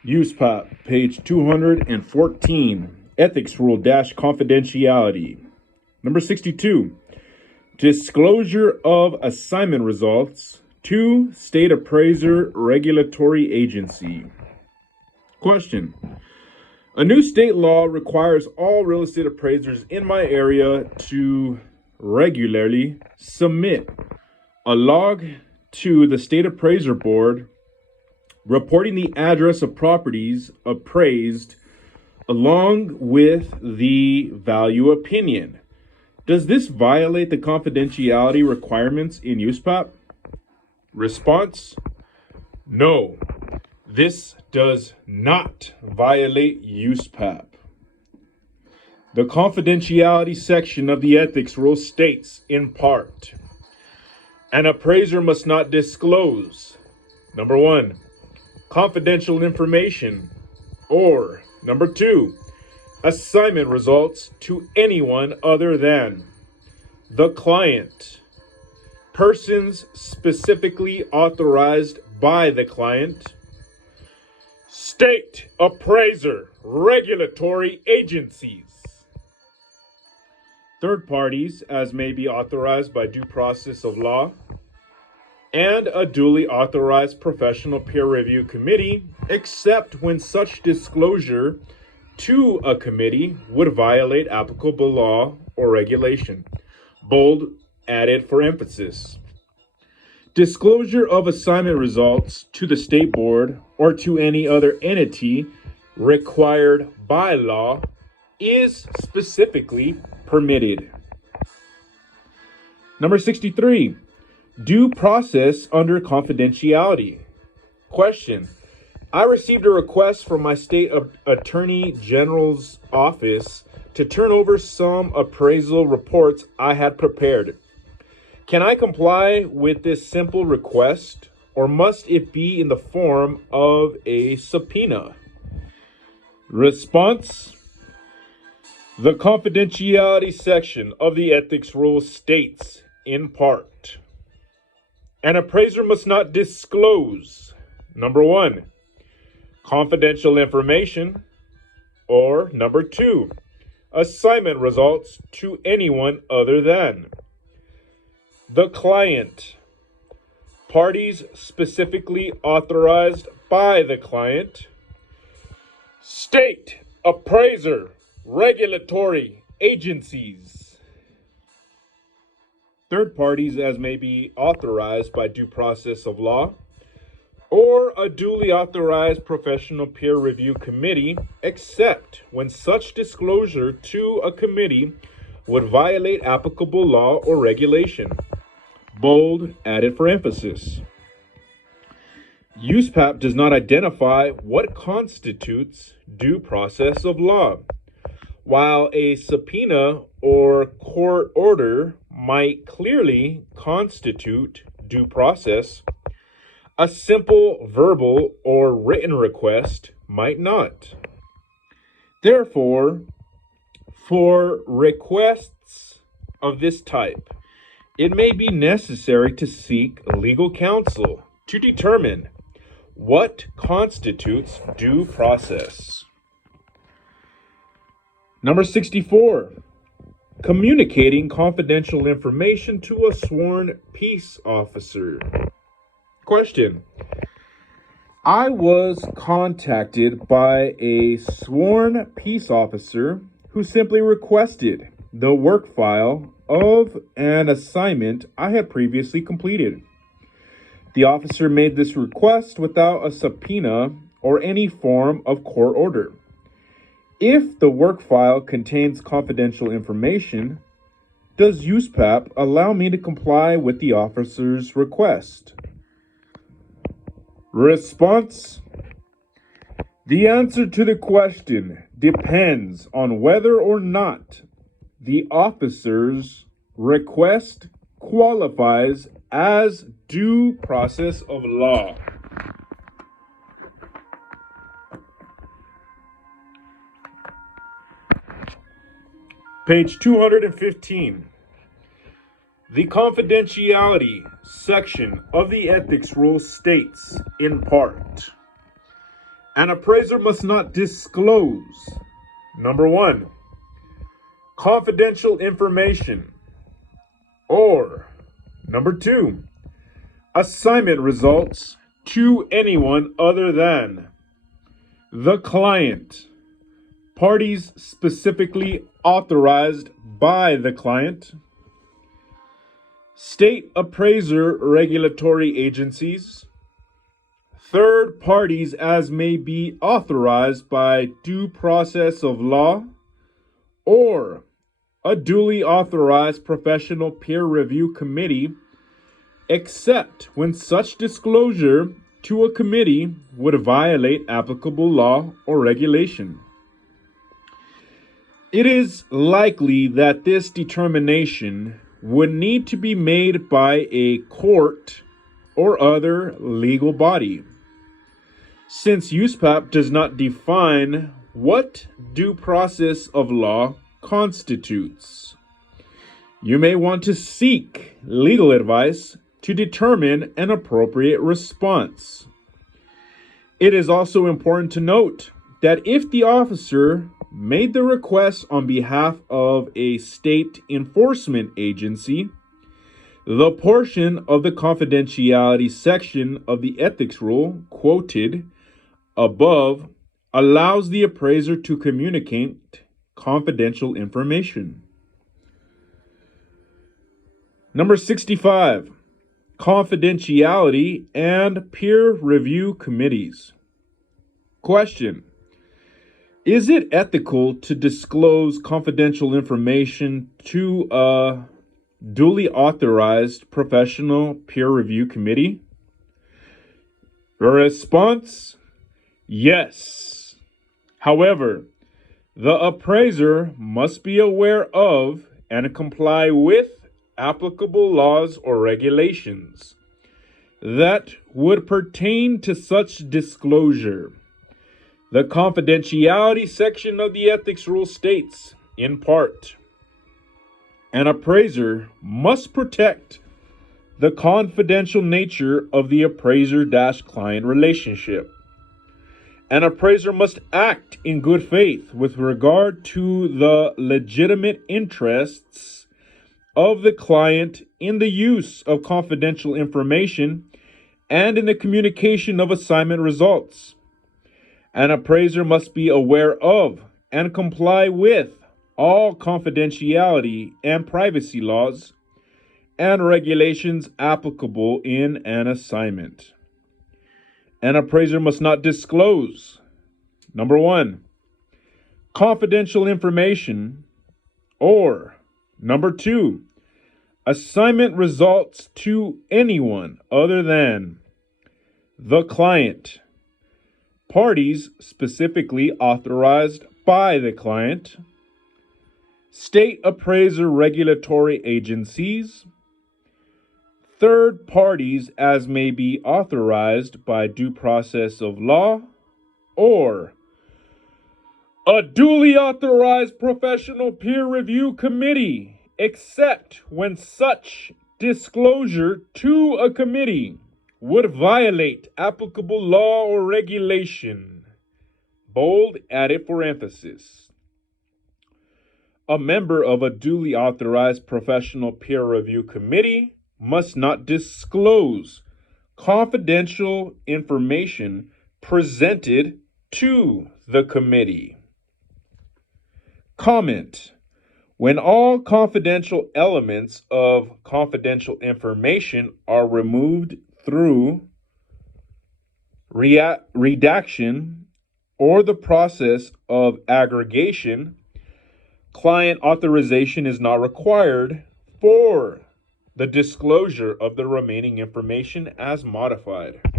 USPAP, page 214, Ethics Rule dash Confidentiality. Number 62, Disclosure of assignment results to State Appraiser Regulatory Agency. Question. A new state law requires all real estate appraisers in my area to regularly submit a log to the State Appraiser Board reporting the address of properties appraised along with the value opinion. Does this violate the confidentiality requirements in USPAP? Response: no, this does not violate USPAP. The confidentiality section of the ethics rule states, in part, an appraiser must not disclose, number 1, confidential information, or, number 2, assignment results to anyone other than the client, persons specifically authorized by the client, state appraiser regulatory agencies, third parties as may be authorized by due process of law, and a duly authorized professional peer review committee, except when such disclosure to a committee would violate applicable law or regulation. Bold added for emphasis. Disclosure of assignment results to the state board or to any other entity required by law is specifically permitted. Number 63. Due process under confidentiality. Question. I received a request from my state attorney general's office to turn over some appraisal reports I had prepared. Can I comply with this simple request, or must it be in the form of a subpoena? Response. The confidentiality section of the ethics rule states, in part, an appraiser must not disclose, number 1, confidential information, or number 2, assignment results to anyone other than the client, parties specifically authorized by the client, state appraiser regulatory agencies, third parties as may be authorized by due process of law, or a duly authorized professional peer review committee, except when such disclosure to a committee would violate applicable law or regulation. Bold added for emphasis. USPAP does not identify what constitutes due process of law. While a subpoena or court order might clearly constitute due process, a simple verbal or written request might not. Therefore, for requests of this type, it may be necessary to seek legal counsel to determine what constitutes due process. Number 64, communicating confidential information to a sworn peace officer. Question. I was contacted by a sworn peace officer who simply requested the work file of an assignment I had previously completed. The officer made this request without a subpoena or any form of court order. If the work file contains confidential information, does USPAP allow me to comply with the officer's request? Response. The answer to the question depends on whether or not the officer's request qualifies as due process of law. Page 215. The confidentiality section of the ethics rule states, in part, An appraiser must not disclose: number one, confidential information, or number two, assignment results to anyone other than the client, parties specifically authorized by the client, state appraiser regulatory agencies, third parties as may be authorized by due process of law, or a duly authorized professional peer review committee, except when such disclosure to a committee would violate applicable law or regulation. It is likely that this determination would need to be made by a court or other legal body, since USPAP does not define what due process of law constitutes. You may want to seek legal advice to determine an appropriate response. It is also important to note that if the officer made the request on behalf of a state enforcement agency, the portion of the confidentiality section of the ethics rule quoted above allows the appraiser to communicate confidential information. Number 65, confidentiality and peer review committees. Question: is it ethical to disclose confidential information to a duly authorized professional peer review committee? Response: yes. However, the appraiser must be aware of and comply with applicable laws or regulations that would pertain to such disclosure. The confidentiality section of the ethics rule states, in part, an appraiser must protect the confidential nature of the appraiser-client relationship. An appraiser must act in good faith with regard to the legitimate interests of the client in the use of confidential information and in the communication of assignment results. An appraiser must be aware of and comply with all confidentiality and privacy laws and regulations applicable in an assignment. An appraiser must not disclose: number one, confidential information, or number two, assignment results to anyone other than the client, parties specifically authorized by the client, state appraiser regulatory agencies, third parties as may be authorized by due process of law, or a duly authorized professional peer review committee, except when such disclosure to a committee would violate applicable law or regulation. Bold, added for emphasis. A member of a duly authorized professional peer review committee must not disclose confidential information presented to the committee. Comment: when all confidential elements of confidential information are removed through redaction or the process of aggregation, client authorization is not required for the disclosure of the remaining information as modified.